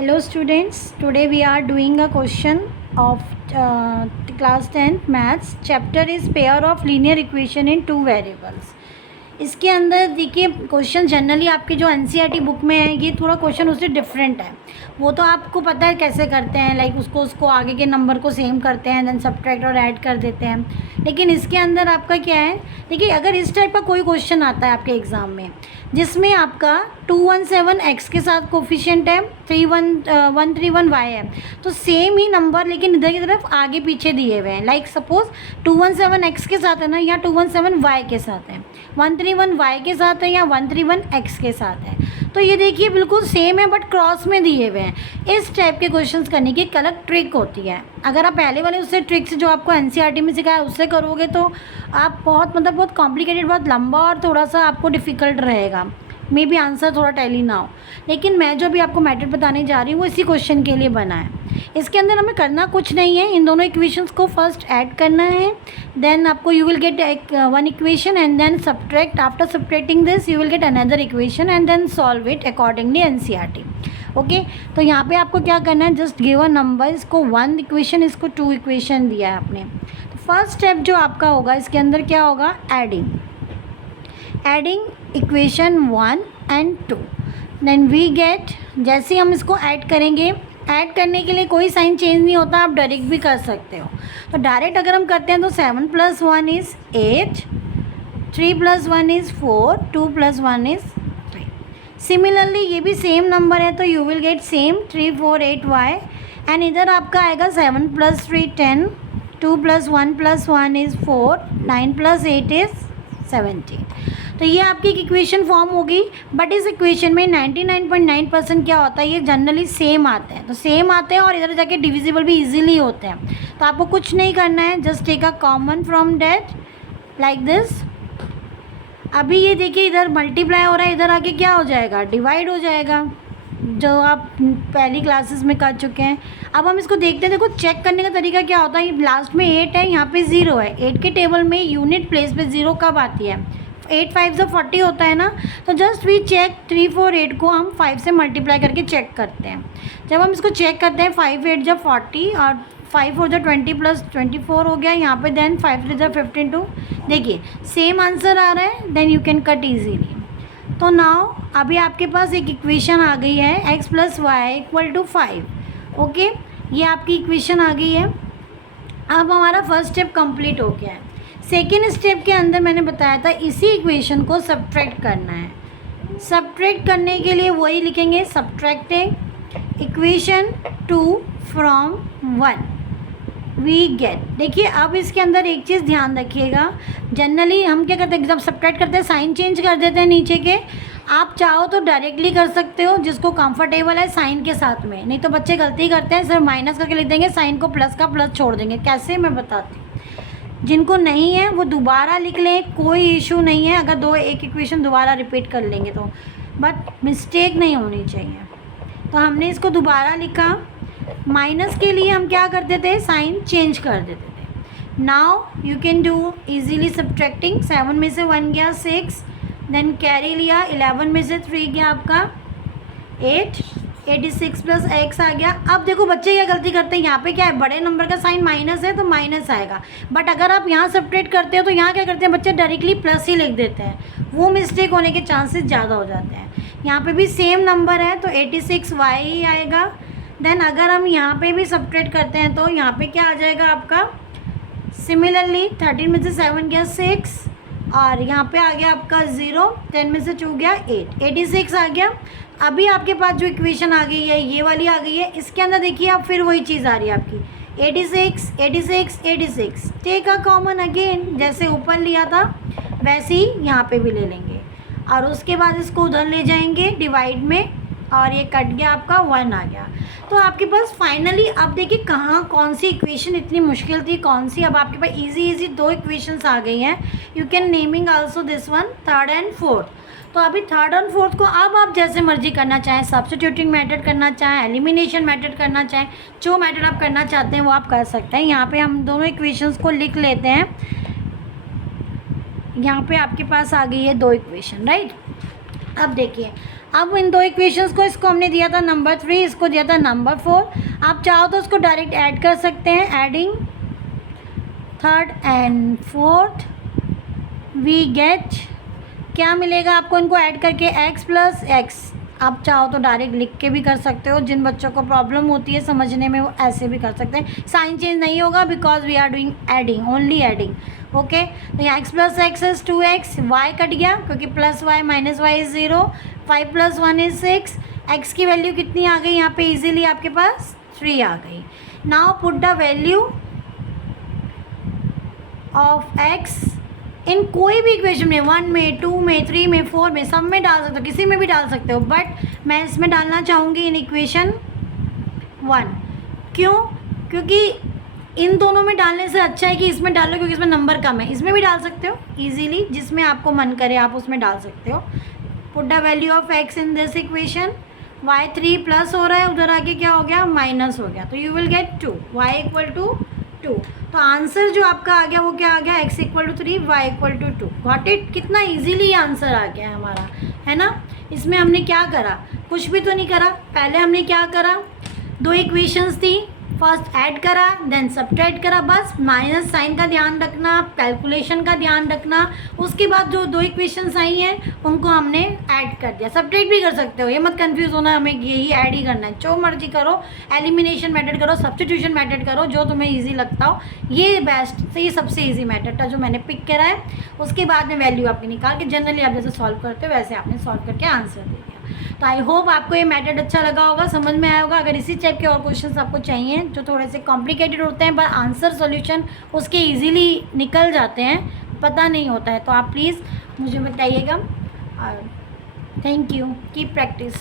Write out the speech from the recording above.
Hello students, today we are doing a question of class 10th maths. Chapter is pair of linear equation in two variables. इसके अंदर देखिए question generally आपके जो NCERT book में है ये थोड़ा क्वेश्चन उससे डिफरेंट है। वो तो आपको पता है कैसे करते हैं, लाइक उसको आगे के नंबर को सेम करते हैं, देन सब्ट्रैक्ट और ऐड कर देते हैं। लेकिन इसके अंदर आपका क्या है, देखिए अगर इस टाइप का कोई क्वेश्चन आता है आपके एग्ज़ाम में जिसमें आपका 217 एक्स के साथ कोफिशिएंट है, 131 वाई है, तो सेम ही नंबर लेकिन इधर की तरफ आगे पीछे दिए हुए हैं। लाइक सपोज 217 एक्स के साथ है ना, या 217 वाई के साथ है, 131 वाई के साथ है, या 131 एक्स के साथ है। तो ये देखिए बिल्कुल सेम है बट क्रॉस में दिए हुए हैं। इस टाइप के क्वेश्चंस करने की एक अलग ट्रिक होती है। अगर आप पहले वाले उससे ट्रिक्स जो आपको एनसीईआरटी में सिखाया उससे करोगे तो आप बहुत कॉम्प्लिकेटेड, बहुत लंबा और थोड़ा सा आपको डिफ़िकल्ट रहेगा, मे बी आंसर थोड़ा टैली ना हो। लेकिन मैं जो भी आपको मेथड बताने जा रही हूँ वो इसी क्वेश्चन के लिए बना है। इसके अंदर हमें करना कुछ नहीं है, इन दोनों इक्वेशंस को फर्स्ट ऐड करना है, देन आपको you will get one equation and then subtract. After subtracting this you will get another equation and then solve it accordingly NCERT. Okay, तो यहाँ पे आपको क्या करना है, जस्ट गिव अ नंबर, इसको 1 इक्वेशन, इसको 2 इक्वेशन दिया है आपने। तो फर्स्ट स्टेप जो आपका होगा इसके अंदर क्या होगा, adding equation 1 and 2। Then we get, जैसे हम इसको ऐड करेंगे, ऐड करने के लिए कोई साइन चेंज नहीं होता, आप डायरेक्ट भी कर सकते हो। तो डायरेक्ट अगर हम करते हैं तो 7 + 1 इज़ 8, 3 + 1 इज़ 4, 2 + 1 इज़ 3। सिमिलरली ये भी सेम नंबर है तो you will get same 3 4 8 y, and इधर आपका आएगा 7 + 3 10, 2 + 1 + 1 इज़ 4, 9 + 8 इज़ 17। तो ये आपकी एक इक्वेशन फॉर्म होगी। बट इस इक्वेशन में 99.9% क्या होता है, ये जनरली सेम आते हैं। तो सेम आते हैं और इधर जाके डिविजिबल भी इजीली होते हैं। तो आपको कुछ नहीं करना है, just take a common from that like this. अभी ये देखिए इधर मल्टीप्लाई हो रहा है, इधर आके क्या हो जाएगा, डिवाइड हो जाएगा, जो आप पहली क्लासेस में कर चुके हैं। अब हम इसको देखते हैं। देखो चेक करने का तरीका क्या होता है, लास्ट में 8 है, यहाँ पे 0 है। 8 के टेबल में यूनिट प्लेस पे 0 कब आती है, 8 5 से 40 होता है ना। तो जस्ट वी चेक 3 4 8 को हम 5 से मल्टीप्लाई करके चेक करते हैं। जब हम इसको चेक करते हैं 5 8 जब 40 और 5 4 जब 20 + 24 हो गया यहाँ पे, देन 5 3 जब 52, देखिए सेम आंसर आ रहा है, then you can cut easily. तो नाउ अभी आपके पास एक इक्वेशन आ गई है, x + y = 5। ओके, ये आपकी इक्वेशन आ गई है। अब हमारा फर्स्ट स्टेप कंप्लीट हो गया है। सेकेंड स्टेप के अंदर मैंने बताया था इसी इक्वेशन को सब्ट्रैक्ट करना है। सब्ट्रैक्ट करने के लिए वही लिखेंगे, subtracting equation 2 from 1 we get. देखिए अब इसके अंदर एक चीज़ ध्यान रखिएगा, जनरली हम क्या करते हैं, जब सब्ट्रैक्ट करते हैं साइन चेंज कर देते हैं नीचे के। आप चाहो तो डायरेक्टली कर सकते हो, जिसको कंफर्टेबल है साइन के साथ में, नहीं तो बच्चे गलती करते हैं, सिर्फ माइनस करके लिख देंगे, साइन को प्लस का प्लस छोड़ देंगे। कैसे, मैं बताती हूँ। जिनको नहीं है वो दोबारा लिख लें, कोई इशू नहीं है अगर एक इक्वेशन दोबारा रिपीट कर लेंगे तो, बट मिस्टेक नहीं होनी चाहिए। तो हमने इसको दोबारा लिखा, माइनस के लिए हम क्या करते थे, साइन चेंज कर देते थे। Now you can do easily subtracting. 7 में से 1 गया 6, देन कैरी लिया, 11 में से 3 गया आपका 8, 86 + x आ गया। अब देखो बच्चे क्या गलती करते हैं, यहाँ पे क्या है, बड़े नंबर का साइन माइनस है तो माइनस आएगा। बट अगर आप यहाँ सब्ट्रैक्ट करते हो तो यहाँ क्या करते हैं बच्चे, डायरेक्टली प्लस ही लिख देते हैं। वो मिस्टेक होने के चांसेस ज़्यादा हो जाते हैं। यहाँ पे भी सेम नंबर है तो 86 y ही आएगा। देन अगर हम यहाँ पे भी सब्ट्रैक्ट करते हैं तो यहाँ पे क्या आ जाएगा आपका, सिमिलरली 13 में से 7 गया 6, और यहाँ पे आ गया आपका 0, 10 में से 2 गया 8, 86 आ गया। अभी आपके पास जो इक्वेशन आ गई है ये वाली आ गई है। इसके अंदर देखिए अब फिर वही चीज़ आ रही है आपकी, 86 86 86। टेक अ कॉमन अगेन, जैसे ऊपर लिया था वैसे ही यहाँ पे भी ले लेंगे, और उसके बाद इसको उधर ले जाएंगे डिवाइड में, और ये कट गया आपका 1 आ गया। तो आपके पास फाइनली अब देखिए कहाँ कौन सी इक्वेशन इतनी मुश्किल थी, कौन सी, अब आपके पास इजी 2 इक्वेशंस आ गई हैं। You can naming also this one, 3rd and 4th। तो अभी 3rd और 4th को अब आप जैसे मर्जी करना चाहें, सब्स्टिट्यूटिंग मेथड करना चाहें, एलिमिनेशन मेथड करना चाहें, जो मेथड आप करना चाहते हैं वो आप कर सकते हैं। यहाँ पे हम दोनों इक्वेशंस को लिख लेते हैं। यहाँ पे आपके पास आ गई है 2 इक्वेशन, राइट। अब देखिए अब इन दो इक्वेशंस को, इसको हमने दिया था नंबर 3, इसको दिया था नंबर 4। आप चाहो तो उसको डायरेक्ट ऐड कर सकते हैं। Adding third and fourth we get, क्या मिलेगा आपको इनको ऐड करके, x प्लस एक्स। आप चाहो तो डायरेक्ट लिख के भी कर सकते हो, जिन बच्चों को प्रॉब्लम होती है समझने में वो ऐसे भी कर सकते हैं। साइन चेंज नहीं होगा because we are doing adding, only adding. Okay, तो यहाँ x plus x is 2x, y cut गया क्योंकि plus y minus y is 0, 5 plus 1 is 6। x की वैल्यू कितनी आ गई यहाँ पे, इजीली आपके पास 3 आ गई। Now put the value of x इन कोई भी इक्वेशन में, 1 में, 2 में, 3 में, 4 में, सब में डाल सकते हो, किसी में भी डाल सकते हो, बट मैं इसमें डालना चाहूँगी इन इक्वेशन 1। क्यों? क्योंकि इन दोनों में डालने से अच्छा है कि इसमें डालो, क्योंकि इसमें नंबर कम है। इसमें भी डाल सकते हो इजीली, जिसमें आपको मन करे आप उसमें डाल सकते हो। Put the value of x in this equation, y 3 plus हो रहा है, उधर आगे क्या हो गया, माइनस हो गया, तो you will get 2, y equal to 2। तो आंसर जो आपका आ गया वो क्या आ गया, x equal to 3, y equal to 2। Got it? कितना इजीली आंसर आ गया है हमारा, है ना। इसमें हमने क्या करा, कुछ भी तो नहीं करा। पहले हमने क्या करा, दो इक्वेशंस थी, फर्स्ट ऐड करा देन सब्ट्रैक्ट करा, बस। माइनस साइन का ध्यान रखना, कैलकुलेशन का ध्यान रखना। उसके बाद जो दो इक्वेशंस आई हैं उनको हमने ऐड कर दिया। सब्ट्रैक्ट भी कर सकते हो, ये मत कंफ्यूज होना, हमें यही ऐड ही करना है। जो मर्जी करो, एलिमिनेशन मेथड करो, सब्स्टिट्यूशन मेथड करो, जो तुम्हें ईजी लगता हो। ये बेस्ट, ये सबसे ईजी मेथड था जो मैंने पिक करा है। उसके बाद में वैल्यू आपकी निकाल के, जनरली आप जैसे सॉल्व करते हो वैसे आपने सॉल्व करके आंसर दे दिया। तो आई होप आपको ये मेथड अच्छा लगा होगा, समझ में आया होगा। अगर इसी टाइप के और क्वेश्चंस आपको चाहिए जो थोड़े से कॉम्प्लिकेटेड होते हैं पर आंसर सॉल्यूशन उसके इजीली निकल जाते हैं, पता नहीं होता है, तो आप प्लीज़ मुझे बताइएगा। Thank you, keep practice.